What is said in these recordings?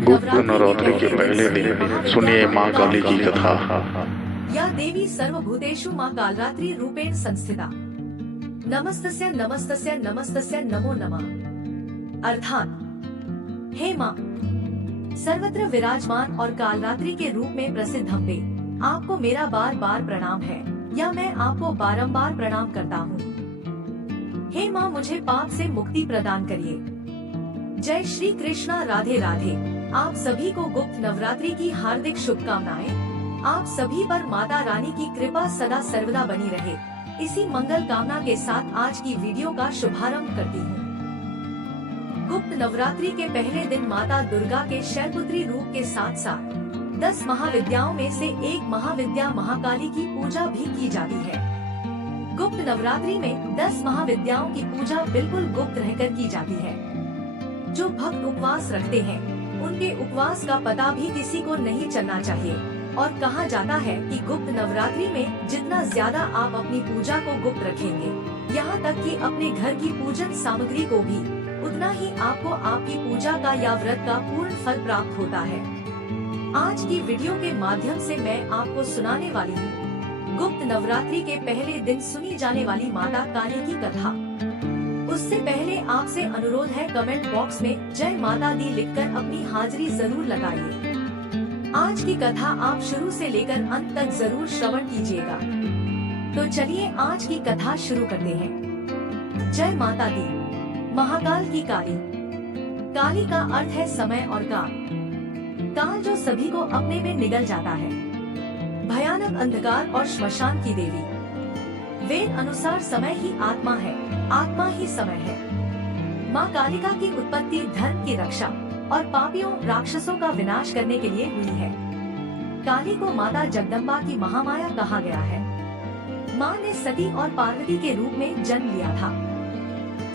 गुप्त नवरात्रि के पहले दिन सुनिए माँ काली की कथा। या देवी सर्वभूतेषु माँ कालरात्रि रूपेण संस्थिता। नमस्तस्य नमस्तस्य नमस्तस्य नमो नमः। अर्थात हे माँ, सर्वत्र विराजमान और कालरात्रि के रूप में प्रसिद्ध अम्बे, आपको मेरा बार बार प्रणाम है, या मैं आपको बारंबार प्रणाम करता हूँ। हे माँ, मुझे पाप से मुक्ति प्रदान करिए। जय श्री कृष्णा, राधे राधे। आप सभी को गुप्त नवरात्रि की हार्दिक शुभकामनाएं। आप सभी पर माता रानी की कृपा सदा सर्वदा बनी रहे, इसी मंगल कामना के साथ आज की वीडियो का शुभारंभ करती हूँ। गुप्त नवरात्रि के पहले दिन माता दुर्गा के शैलपुत्री रूप के साथ साथ 10 महाविद्याओं में से एक महाविद्या महाकाली की पूजा भी की जाती है। गुप्त नवरात्रि में 10 महाविद्याओं की पूजा बिल्कुल गुप्त रहकर की जाती है। जो भक्त उपवास रखते हैं, उनके उपवास का पता भी किसी को नहीं चलना चाहिए। और कहा जाता है कि गुप्त नवरात्रि में जितना ज्यादा आप अपनी पूजा को गुप्त रखेंगे, यहाँ तक कि अपने घर की पूजन सामग्री को भी, उतना ही आपको आपकी पूजा का या व्रत का पूर्ण फल प्राप्त होता है। आज की वीडियो के माध्यम से मैं आपको सुनाने वाली हूँ गुप्त नवरात्रि के पहले दिन सुनी जाने वाली माता काली की कथा। उससे पहले आपसे अनुरोध है, कमेंट बॉक्स में जय माता दी लिखकर अपनी हाजिरी जरूर लगाइए। आज की कथा आप शुरू से लेकर अंत तक जरूर श्रवण कीजिएगा। तो चलिए आज की कथा शुरू करते हैं। जय माता दी। महाकाल की काली। काली का अर्थ है समय और काल। काल जो सभी को अपने में निगल जाता है। भयानक अंधकार और श्मशान की देवी। वेद अनुसार समय ही आत्मा है, आत्मा ही समय है। माँ कालिका की उत्पत्ति धर्म की रक्षा और पापियों राक्षसों का विनाश करने के लिए हुई है। काली को माता जगदम्बा की महामाया कहा गया है। माँ ने सती और पार्वती के रूप में जन्म लिया था।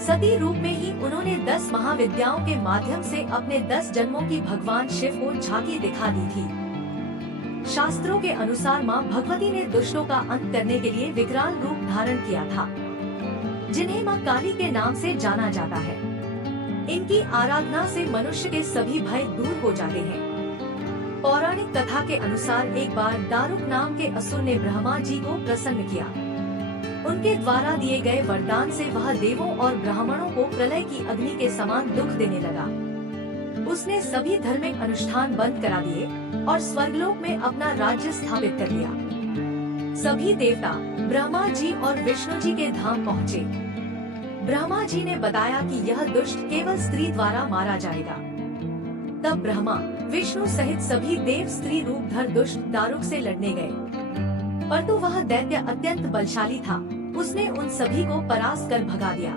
सती रूप में ही उन्होंने 10 महाविद्याओं के माध्यम से अपने 10 जन्मों की भगवान शिव को झांकी दिखा दी थी। शास्त्रों के अनुसार माँ भगवती ने दुष्टों का अंत करने के लिए विकराल रूप धारण किया था, जिन्हें माँ काली के नाम से जाना जाता है। इनकी आराधना से मनुष्य के सभी भय दूर हो जाते हैं। पौराणिक कथा के अनुसार एक बार दारुक नाम के असुर ने ब्रह्मा जी को प्रसन्न किया। उनके द्वारा दिए गए वरदान से वह देवों और ब्राह्मणों को प्रलय की अग्नि के समान दुख देने लगा। उसने सभी धार्मिक अनुष्ठान बंद करा दिए और स्वर्गलोक में अपना राज्य स्थापित कर लिया। सभी देवता ब्रह्मा जी और विष्णु जी के धाम पहुँचे। ब्रह्मा जी ने बताया कि यह दुष्ट केवल स्त्री द्वारा मारा जाएगा। तब ब्रह्मा विष्णु सहित सभी देव स्त्री रूप धर दुष्ट दारुक से लड़ने गए, परंतु वह दैत्य अत्यंत बलशाली था। उसने उन सभी को परास्त कर भगा दिया।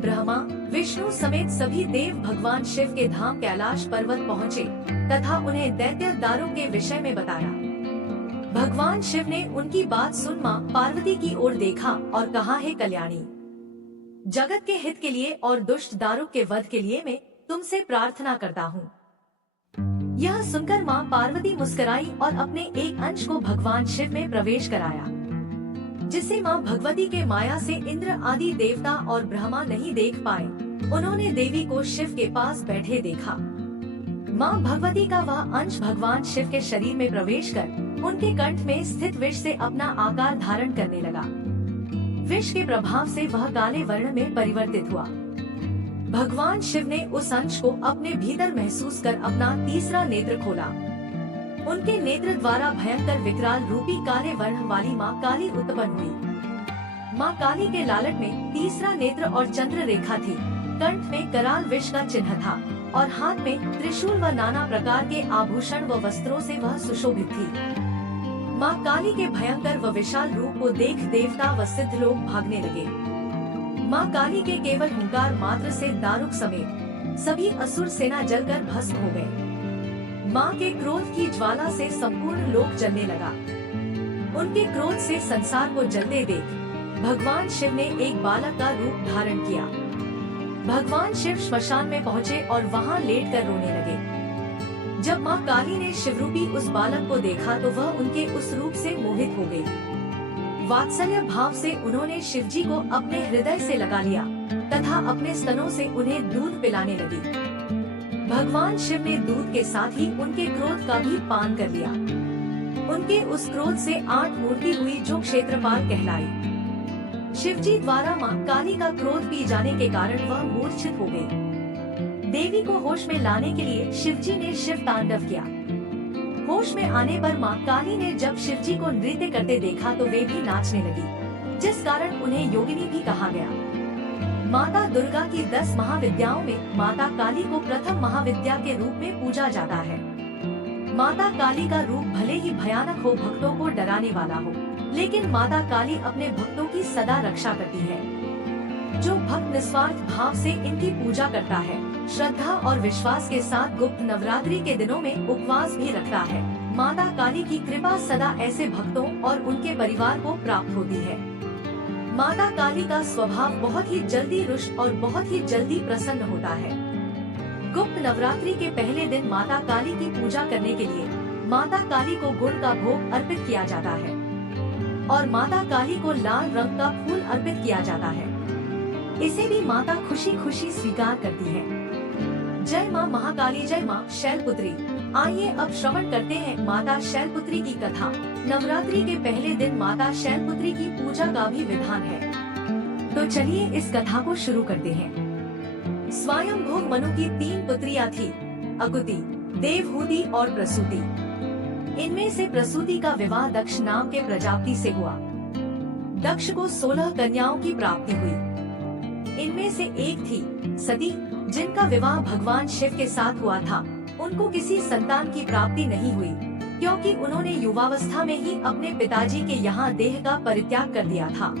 ब्रह्मा विष्णु समेत सभी देव भगवान शिव के धाम कैलाश पर्वत पहुँचे तथा उन्हें दैत्य दारुक के विषय में बताया। भगवान शिव ने उनकी बात सुन माँ पार्वती की ओर देखा और कहा, हे कल्याणी, जगत के हित के लिए और दुष्ट दारुक के वध के लिए मैं तुमसे प्रार्थना करता हूँ। यह सुनकर माँ पार्वती मुस्कुराई और अपने एक अंश को भगवान शिव में प्रवेश कराया, जिसे माँ भगवती के माया से इंद्र आदि देवता और ब्रह्मा नहीं देख पाए। उन्होंने देवी को शिव के पास बैठे देखा। माँ भगवती का वह अंश भगवान शिव के शरीर में प्रवेश कर उनके कंठ में स्थित विष से अपना आकार धारण करने लगा। विष के प्रभाव से वह काले वर्ण में परिवर्तित हुआ। भगवान शिव ने उस अंश को अपने भीतर महसूस कर अपना तीसरा नेत्र खोला। उनके नेत्र द्वारा भयंकर विकराल रूपी काले वर्ण वाली माँ काली उत्पन्न हुई। माँ काली के लालट में तीसरा नेत्र और चंद्र रेखा थी। कंठ में कराल विष का चिन्ह था और हाथ में त्रिशूल व नाना प्रकार के आभूषण व वस्त्रों से वह सुशोभित थी। माँ काली के भयंकर व विशाल रूप को देख देवता व सिद्ध लोग भागने लगे। माँ काली के केवल हुंकार मात्र से दारुक समेत सभी असुर सेना जलकर भस्म हो गए। माँ के क्रोध की ज्वाला से संपूर्ण लोक जलने लगा। उनके क्रोध से संसार को जलते देख भगवान शिव ने एक बालक का रूप धारण किया। भगवान शिव श्मशान में पहुँचे और वहाँ लेटकर रोने लगे। जब माँ काली ने शिवरूपी उस बालक को देखा तो वह उनके उस रूप से मोहित हो गई। वात्सल्य भाव से उन्होंने शिवजी को अपने हृदय से लगा लिया तथा अपने स्तनों से उन्हें दूध पिलाने लगी। भगवान शिव ने दूध के साथ ही उनके क्रोध का भी पान कर लिया। उनके उस क्रोध से 8 मूर्ति हुई जो क्षेत्रपाल कहलाई। शिवजी द्वारा मां काली का क्रोध पी जाने के कारण वह मूर्छित हो गई। देवी को होश में लाने के लिए शिवजी ने शिव तांडव किया। होश में आने पर मां काली ने जब शिवजी को नृत्य करते देखा तो वे भी नाचने लगी, जिस कारण उन्हें योगिनी भी कहा गया। माता दुर्गा की 10 महाविद्याओं में माता काली को प्रथम महाविद्या के रूप में पूजा जाता है। माता काली का रूप भले ही भयानक हो, भक्तों को डराने वाला हो, लेकिन माता काली अपने भक्तों की सदा रक्षा करती है। जो भक्त निस्वार्थ भाव से इनकी पूजा करता है, श्रद्धा और विश्वास के साथ गुप्त नवरात्रि के दिनों में उपवास भी रखता है, माता काली की कृपा सदा ऐसे भक्तों और उनके परिवार को प्राप्त होती है। माता काली का स्वभाव बहुत ही जल्दी रुष्ट और बहुत ही जल्दी प्रसन्न होता है। गुप्त नवरात्रि के पहले दिन माता काली की पूजा करने के लिए माता काली को गुड़ का भोग अर्पित किया जाता है और माता काली को लाल रंग का फूल अर्पित किया जाता है। इसे भी माता खुशी खुशी स्वीकार करती है। जय माँ महाकाली, जय माँ शैलपुत्री। आइए अब श्रवण करते हैं माता शैलपुत्री की कथा। नवरात्रि के पहले दिन माता शैलपुत्री की पूजा का भी विधान है, तो चलिए इस कथा को शुरू करते हैं। स्वयंभू मनु की 3 पुत्रियां थी, अकुति, देवहूति और प्रसूति। इनमें से प्रसूति का विवाह दक्ष नाम के प्रजापति से हुआ। दक्ष को 16 कन्याओं की प्राप्ति हुई। इनमें से एक थी सती, जिनका विवाह भगवान शिव के साथ हुआ था। उनको किसी संतान की प्राप्ति नहीं हुई, क्योंकि उन्होंने युवावस्था में ही अपने पिताजी के यहाँ देह का परित्याग कर दिया था।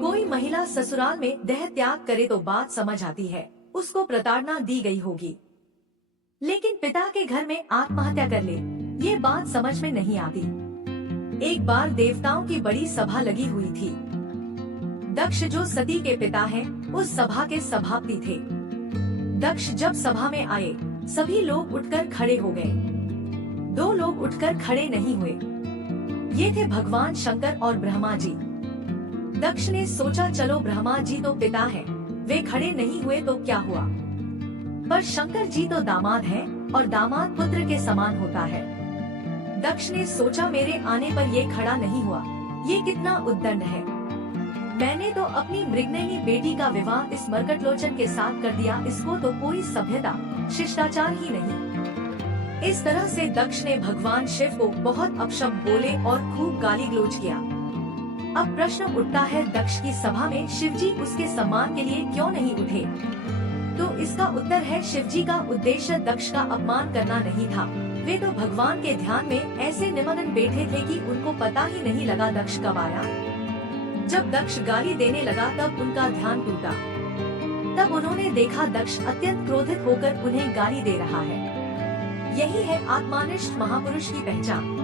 कोई महिला ससुराल में देह त्याग करे तो बात समझ आती है, उसको प्रताड़ना दी गई होगी, लेकिन पिता के घर में आत्महत्या कर ले, ये बात समझ में नहीं आती। एक बार देवताओं की बड़ी सभा लगी हुई थी। दक्ष जो सती के पिता हैं, उस सभा के सभापति थे। दक्ष जब सभा में आए, सभी लोग उठकर खड़े हो गए। 2 लोग उठकर खड़े नहीं हुए, ये थे भगवान शंकर और ब्रह्मा जी। दक्ष ने सोचा चलो ब्रह्मा जी तो पिता हैं, वे खड़े नहीं हुए तो क्या हुआ, पर शंकर जी तो दामाद हैं और दामाद पुत्र के समान होता है। दक्ष ने सोचा मेरे आने पर ये खड़ा नहीं हुआ, ये कितना उद्दंड है। मैंने तो अपनी मृगनयनी बेटी का विवाह इस मरकटलोचन के साथ कर दिया, इसको तो कोई सभ्यता शिष्टाचार ही नहीं। इस तरह से दक्ष ने भगवान शिव को बहुत अपशब्द बोले और खूब गाली गलौज किया। अब प्रश्न उठता है, दक्ष की सभा में शिवजी उसके सम्मान के लिए क्यों नहीं उठे? तो इसका उत्तर है, शिवजी का उद्देश्य दक्ष का अपमान करना नहीं था। वे तो भगवान के ध्यान में ऐसे निमग्न बैठे थे कि उनको पता ही नहीं लगा दक्ष कब आया। जब दक्ष गाली देने लगा तब उनका ध्यान टूटा। तब उन्होंने देखा दक्ष अत्यंत क्रोधित होकर उन्हें गाली दे रहा है। यही है आत्मनिष्ठ महापुरुष की पहचान।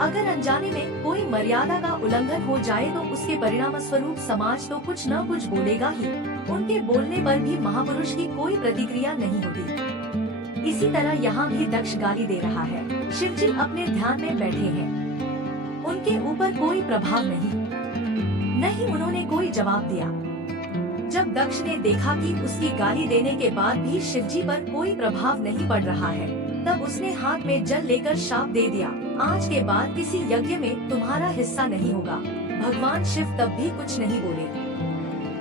अगर अनजाने में कोई मर्यादा का उल्लंघन हो जाए तो उसके परिणाम स्वरूप समाज तो कुछ न कुछ बोलेगा ही। उनके बोलने पर भी महापुरुष की कोई प्रतिक्रिया नहीं होती। इसी तरह यहाँ भी दक्ष गाली दे रहा है। शिवजी अपने ध्यान में बैठे हैं, उनके ऊपर कोई प्रभाव नहीं उन्होंने कोई जवाब दिया। जब दक्ष ने देखा कि उसकी गाली देने के बाद भी शिवजी पर कोई प्रभाव नहीं पड़ रहा है, तब उसने हाथ में जल लेकर शाप दे दिया, आज के बाद किसी यज्ञ में तुम्हारा हिस्सा नहीं होगा। भगवान शिव तब भी कुछ नहीं बोले।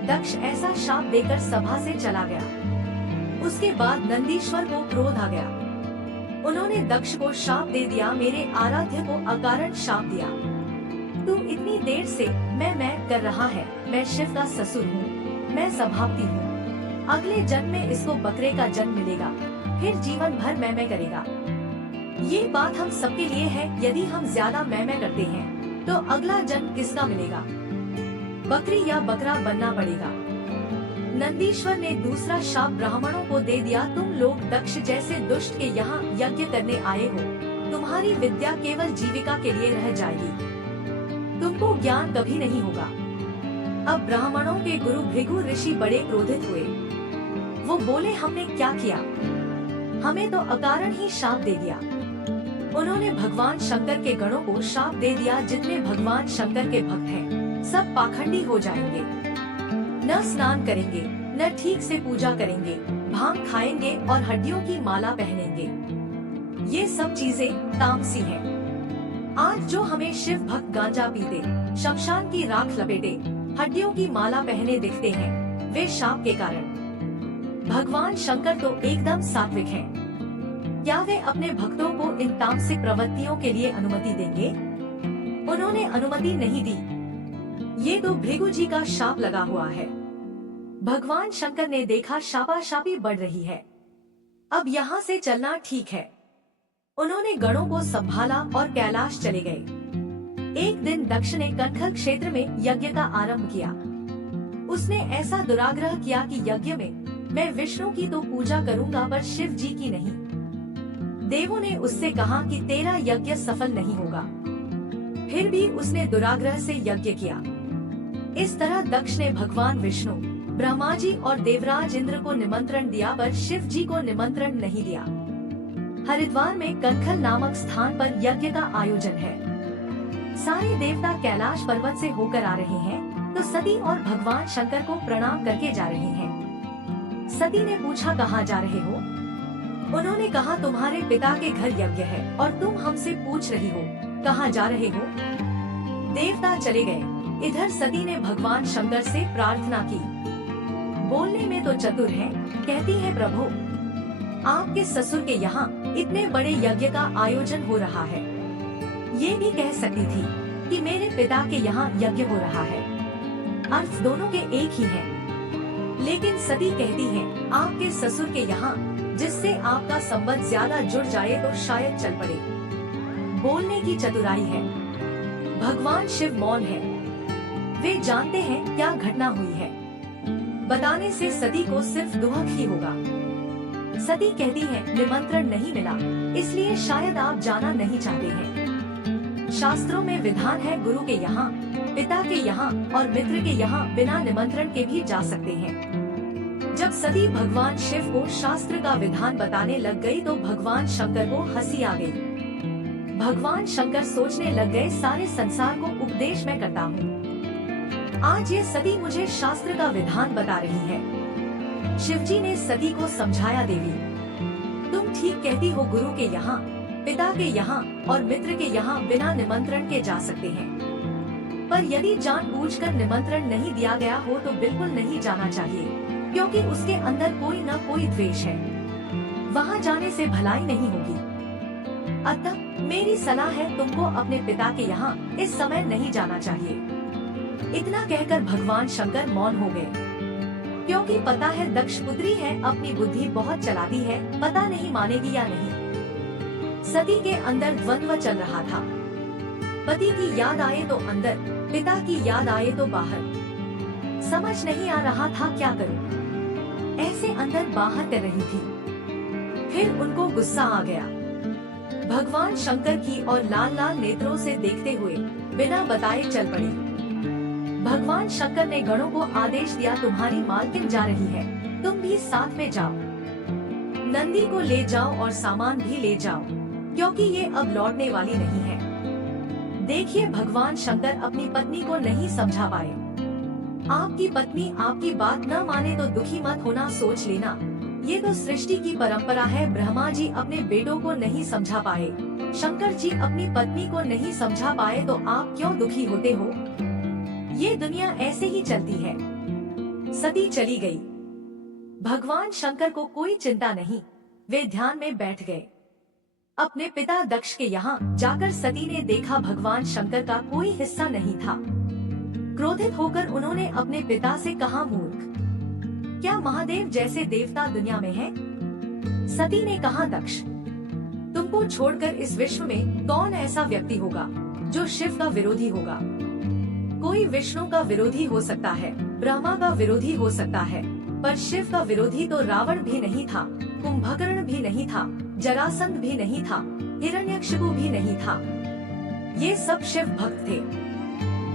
दक्ष ऐसा शाप देकर सभा से चला गया। उसके बाद नंदीश्वर को क्रोध आ गया। उन्होंने दक्ष को शाप दे दिया, मेरे आराध्य को अकारण शाप दिया। तू इतनी देर से मैं कर रहा है, मैं शिव का ससुर हूँ, मैं सभापति हूँ। अगले जन्म में इसको बकरे का जन्म मिलेगा, फिर जीवन भर मैं करेगा। ये बात हम सबके लिए है, यदि हम ज्यादा मैं करते हैं तो अगला जन्म किसका मिलेगा? बकरी या बकरा बनना पड़ेगा। नंदीश्वर ने दूसरा शाप ब्राह्मणों को दे दिया, तुम लोग दक्ष जैसे दुष्ट के यहाँ यज्ञ करने आए हो, तुम्हारी विद्या केवल जीविका के लिए रह जाएगी, तुमको ज्ञान कभी नहीं होगा। अब ब्राह्मणों के गुरु भृगु ऋषि बड़े क्रोधित हुए। वो बोले, हमने क्या किया, हमें तो अकारण ही शाप दे दिया। उन्होंने भगवान शंकर के गणों को शाप दे दिया, जितने भगवान शंकर के भक्त हैं सब पाखंडी हो जाएंगे, न स्नान करेंगे, न ठीक से पूजा करेंगे, भांग खाएंगे और हड्डियों की माला पहनेंगे। ये सब चीजें तामसी हैं। आज जो हमें शिव भक्त गांजा पीते, शमशान की राख लपेटे, हड्डियों की माला पहने दिखते हैं, वे शाप के कारण। भगवान शंकर तो एकदम सात्विक हैं। क्या वे अपने भक्तों को इन तामसिक प्रवृत्तियों के लिए अनुमति देंगे? उन्होंने अनुमति नहीं दी। ये तो भृगु जी का शाप लगा हुआ है। भगवान शंकर ने देखा शापाशापी बढ़ रही है, अब यहाँ से चलना ठीक है। उन्होंने गणों को संभाला और कैलाश चले गए। एक दिन दक्ष ने कनखल क्षेत्र में यज्ञ का आरंभ किया। उसने ऐसा दुराग्रह किया कि यज्ञ में मैं विष्णु की तो पूजा करूंगा पर शिव जी की नहीं। देवों ने उससे कहा कि तेरा यज्ञ सफल नहीं होगा। फिर भी उसने दुराग्रह से यज्ञ किया। इस तरह दक्ष ने भगवान विष्णु, ब्रह्मा जी और देवराज इंद्र को निमंत्रण दिया पर शिव जी को निमंत्रण नहीं दिया। हरिद्वार में कनखल नामक स्थान पर यज्ञ का आयोजन है। सारे देवता कैलाश पर्वत से होकर आ रहे हैं, तो सती और भगवान शंकर को प्रणाम करके जा रहे हैं। सती ने पूछा, कहाँ जा रहे हो? उन्होंने कहा, तुम्हारे पिता के घर यज्ञ है और तुम हमसे पूछ रही हो कहाँ जा रहे हो? देवता चले गए। इधर सती ने भगवान शंकर से प्रार्थना की। बोलने में तो चतुर है, कहती है, प्रभु आपके ससुर के यहाँ इतने बड़े यज्ञ का आयोजन हो रहा है। ये भी कह सकती थी कि मेरे पिता के यहाँ यज्ञ हो रहा है। अर्थ दोनों के एक ही है। लेकिन सती कहती है, आपके ससुर के यहाँ, जिससे आपका संबंध ज्यादा जुड़ जाए तो शायद चल पड़े। बोलने की चतुराई है। भगवान शिव मौन है। वे जानते हैं क्या घटना हुई है। बताने से सती को सिर्फ दुख ही होगा। सती कहती है, निमंत्रण नहीं मिला, इसलिए शायद आप जाना नहीं चाहते हैं। शास्त्रों में विधान है, गुरु के यहाँ, पिता के यहाँ और मित्र के यहाँ बिना निमंत्रण के भी जा सकते हैं। जब सती भगवान शिव को शास्त्र का विधान बताने लग गई तो भगवान शंकर को हंसी आ गई। भगवान शंकर सोचने लग गए, सारे संसार को उपदेश मैं करता हूँ, आज ये सती मुझे शास्त्र का विधान बता रही है। शिवजी ने सती को समझाया, देवी तुम ठीक कहती हो, गुरु के यहाँ, पिता के यहाँ और मित्र के यहाँ बिना निमंत्रण के जा सकते हैं। पर यदि जानबूझकर निमंत्रण नहीं दिया गया हो तो बिल्कुल नहीं जाना चाहिए, क्योंकि उसके अंदर कोई न कोई द्वेष है। वहाँ जाने से भलाई नहीं होगी। अतः मेरी सलाह है, तुमको अपने पिता के यहाँ इस समय नहीं जाना चाहिए। इतना कहकर भगवान शंकर मौन हो गए, क्योंकि पता है दक्ष पुत्री है, अपनी बुद्धि बहुत चलाती है, पता नहीं मानेगी या नहीं। सती के अंदर द्वंद्व चल रहा था। पति की याद आए तो अंदर, पिता की याद आए तो बाहर। समझ नहीं आ रहा था क्या करूं। ऐसे अंदर बाहर कर रही थी। फिर उनको गुस्सा आ गया। भगवान शंकर की और लाल लाल नेत्रों से देखते हुए बिना बताए चल पड़ी। भगवान शंकर ने गणों को आदेश दिया, तुम्हारी मालकिन जा रही है, तुम भी साथ में जाओ। नंदी को ले जाओ और सामान भी ले जाओ, क्योंकि ये अब लौटने वाली नहीं है। देखिए, भगवान शंकर अपनी पत्नी को नहीं समझा पाए। आपकी पत्नी आपकी बात न माने तो दुखी मत होना, सोच लेना, ये तो सृष्टि की परंपरा है। ब्रह्मा जी अपने बेटों को नहीं समझा पाए, शंकर जी अपनी पत्नी को नहीं समझा पाए, तो आप क्यों दुखी होते हो? ये दुनिया ऐसे ही चलती है। सती चली गई। भगवान शंकर को कोई चिंता नहीं, वे ध्यान में बैठ गए। अपने पिता दक्ष के यहाँ जाकर सती ने देखा भगवान शंकर का कोई हिस्सा नहीं था। क्रोधित होकर उन्होंने अपने पिता से कहा, मूर्ख, क्या महादेव जैसे देवता दुनिया में हैं? सती ने कहा, दक्ष, तुमको छोड़कर इस विश्व में कौन ऐसा व्यक्ति होगा जो शिव का विरोधी होगा? कोई विष्णु का विरोधी हो सकता है, ब्रह्मा का विरोधी हो सकता है, पर शिव का विरोधी तो रावण भी नहीं था, कुंभकर्ण भी नहीं था, जरासंध भी नहीं था, हिरण्यकशिपु भी नहीं था। ये सब शिव भक्त थे।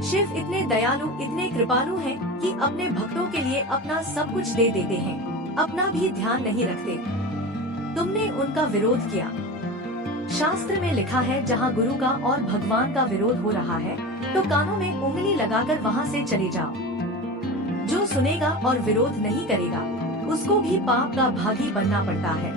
शिव इतने दयालु, इतने कृपालु हैं कि अपने भक्तों के लिए अपना सब कुछ दे देते हैं, अपना भी ध्यान नहीं रखते। तुमने उनका विरोध किया। शास्त्र में लिखा है, जहाँ गुरु का और भगवान का विरोध हो रहा है तो कानों में उंगली लगाकर वहाँ से चले जाओ। जो सुनेगा और विरोध नहीं करेगा उसको भी पाप का भागी बनना पड़ता है।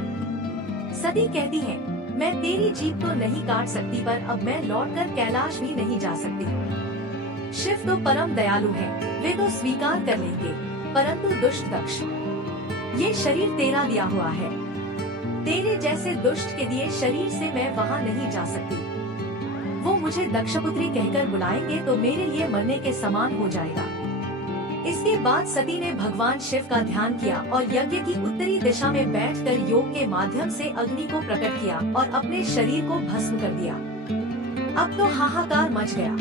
सती कहती है, मैं तेरी जीभ तो नहीं काट सकती, पर अब मैं लौटकर कैलाश भी नहीं जा सकती। शिव तो परम दयालु है, वे तो स्वीकार कर लेंगे, परंतु दुष्ट दक्ष, ये शरीर तेरा दिया हुआ है। तेरे जैसे दुष्ट के दिए शरीर से मैं वहाँ नहीं जा सकती। वो मुझे दक्षपुत्री कहकर बुलाएंगे तो मेरे लिए मरने के समान हो जाएगा। इसके बाद सती ने भगवान शिव का ध्यान किया और यज्ञ की उत्तरी दिशा में बैठकर योग के माध्यम से अग्नि को प्रकट किया और अपने शरीर को भस्म कर दिया। अब तो हाहाकार मच गया।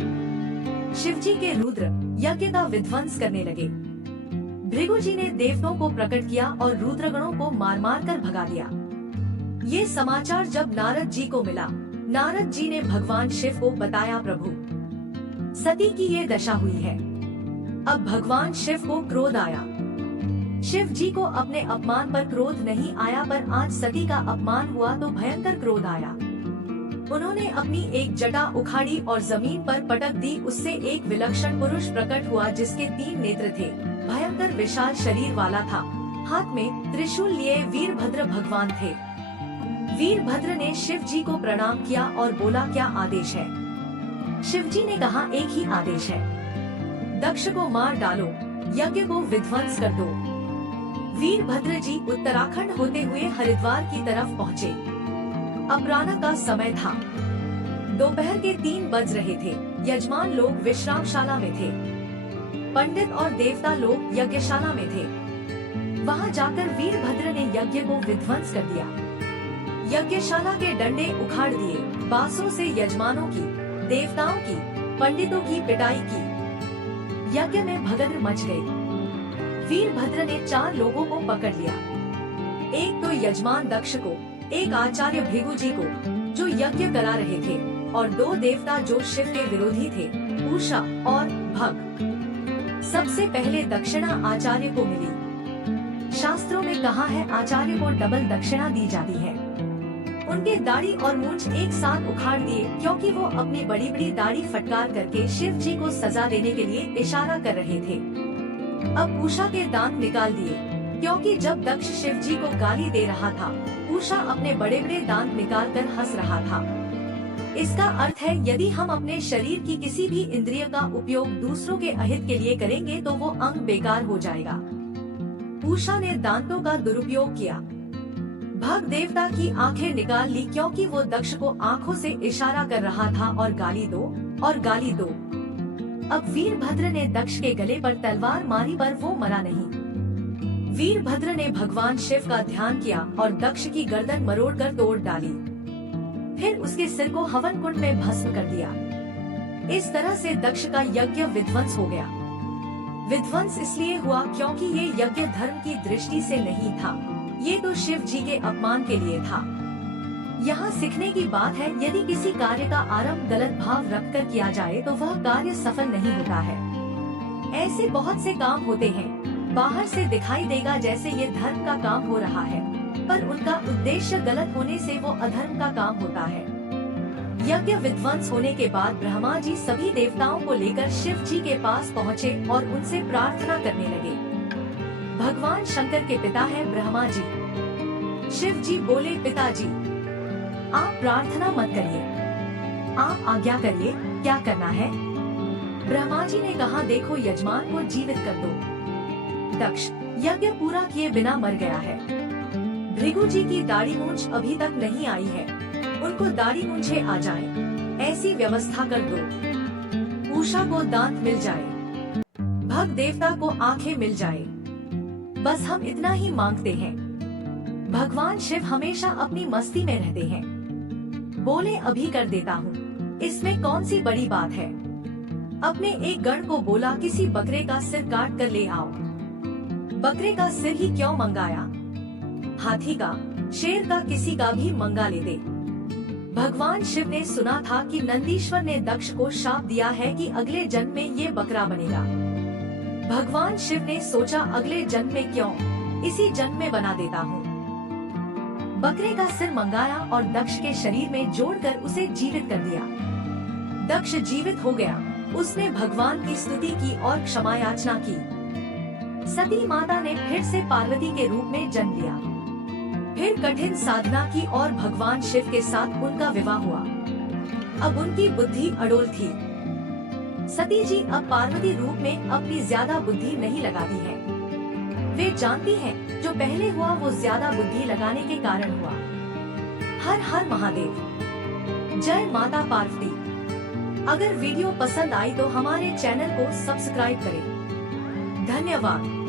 शिवजी के रुद्र यज्ञ का विध्वंस करने लगे। भृगु जी ने देवताओं को प्रकट किया और रुद्रगणों को मार मार कर भगा दिया। ये समाचार जब नारद जी को मिला, नारद जी ने भगवान शिव को बताया, प्रभु सती की ये दशा हुई है। अब भगवान शिव को क्रोध आया। शिव जी को अपने अपमान पर क्रोध नहीं आया, पर आज सती का अपमान हुआ तो भयंकर क्रोध आया। उन्होंने अपनी एक जटा उखाड़ी और जमीन पर पटक दी। उससे एक विलक्षण पुरुष प्रकट हुआ जिसके 3 नेत्र थे, भयंकर विशाल शरीर वाला था। हाथ में त्रिशूल लिए वीरभद्र भगवान थे। वीरभद्र ने शिव जी को प्रणाम किया और बोला, क्या आदेश है? शिव जी ने कहा, एक ही आदेश है, दक्ष को मार डालो, यज्ञ को विध्वंस कर दो। वीरभद्र जी उत्तराखंड होते हुए हरिद्वार की तरफ पहुँचे। अपराह्न का समय था। दोपहर के 3 बज रहे थे। यजमान लोग विश्रामशाला में थे। पंडित और देवता लोग यज्ञशाला में थे। वहां जाकर वीरभद्र ने यज्ञ को विध्वंस कर दिया। यज्ञशाला के डंडे उखाड़ दिए। बांसों से यजमानों की, देवताओं की, पंडितों की पिटाई की। यज्ञ में भगदड़ मच गई। वीरभद्र ने 4 लोगों को पकड़ लिया। एक तो यजमान दक्ष को, एक आचार्य भृगु जी को जो यज्ञ करा रहे थे, और 2 देवता जो शिव के विरोधी थे, उषा और भग। सबसे पहले दक्षिणा आचार्य को मिली। शास्त्रों में कहा है, आचार्य को डबल दक्षिणा दी जाती है। उनके दाढ़ी और मूंछ एक साथ उखाड़ दिए, क्योंकि वो अपनी बड़ी बड़ी दाढ़ी फटकार करके शिव जी को सजा देने के लिए इशारा कर रहे थे। अब उषा के दांत निकाल दिए, क्योंकि जब दक्ष शिव जी को गाली दे रहा था, उषा अपने बड़े बड़े दांत निकालकर हंस रहा था। इसका अर्थ है, यदि हम अपने शरीर की किसी भी इंद्रिय का उपयोग दूसरों के अहित के लिए करेंगे तो वो अंग बेकार हो जाएगा। उषा ने दांतों का दुरुपयोग किया। भग देवता की आंखें निकाल ली, क्योंकि वो दक्ष को आंखों से इशारा कर रहा था और गाली दो और गाली दो। अब वीरभद्र ने दक्ष के गले पर तलवार मारी, पर वो मरा नहीं। वीरभद्र ने भगवान शिव का ध्यान किया और दक्ष की गर्दन मरोड़कर तोड़ डाली। फिर उसके सिर को हवन कुंड में भस्म कर दिया। इस तरह से दक्ष का यज्ञ विध्वंस हो गया। विध्वंस इसलिए हुआ क्योंकि ये यज्ञ धर्म की दृष्टि से नहीं था, ये तो शिव जी के अपमान के लिए था। यहाँ सीखने की बात है, यदि किसी कार्य का आरंभ गलत भाव रखकर किया जाए तो वह कार्य सफल नहीं होता है। ऐसे बहुत से काम होते हैं, बाहर से दिखाई देगा जैसे ये धर्म का काम हो रहा है, पर उनका उद्देश्य गलत होने से वो अधर्म का काम होता है। यज्ञ विध्वंस होने के बाद ब्रह्मा जी सभी देवताओं को लेकर शिव जी के पास पहुँचे और उनसे प्रार्थना करने लगे। भगवान शंकर के पिता है ब्रह्मा जी। शिव जी बोले, पिताजी आप प्रार्थना मत करिए, आप आज्ञा करिए, क्या करना है? ब्रह्मा जी ने कहा, देखो यजमान को जीवित कर दो। दक्ष यज्ञ पूरा किए बिना मर गया है। भृगु जी की दाढ़ी मूंछ अभी तक नहीं आई है, उनको दाढ़ी मूंछे आ जाएं, ऐसी व्यवस्था कर दो। उषा को दांत मिल जाए, भग देवता को आंखें मिल जाए, बस हम इतना ही मांगते हैं। भगवान शिव हमेशा अपनी मस्ती में रहते हैं। बोले, अभी कर देता हूँ, इसमें कौन सी बड़ी बात है। अपने एक गण को बोला, किसी बकरे का सिर काट कर ले आओ। बकरे का सिर ही क्यों मंगाया, हाथी का, शेर का, किसी का भी मंगा ले दे। भगवान शिव ने सुना था कि नंदीश्वर ने दक्ष को शाप दिया है कि अगले जन्म में ये बकरा बनेगा। भगवान शिव ने सोचा, अगले जन्म में क्यों, इसी जन्म में बना देता हूँ। बकरे का सिर मंगाया और दक्ष के शरीर में जोड़कर उसे जीवित कर दिया। दक्ष जीवित हो गया। उसने भगवान की स्तुति की और क्षमा याचना की। सती माता ने फिर से पार्वती के रूप में जन्म लिया। फिर कठिन साधना की और भगवान शिव के साथ उनका विवाह हुआ। अब उनकी बुद्धि अडोल थी। सती जी अब पार्वती रूप में अपनी ज्यादा बुद्धि नहीं लगाती है। वे जानती हैं जो पहले हुआ वो ज्यादा बुद्धि लगाने के कारण हुआ। हर हर महादेव। जय माता पार्वती। अगर वीडियो पसंद आई तो हमारे चैनल को सब्सक्राइब करें। धन्यवाद।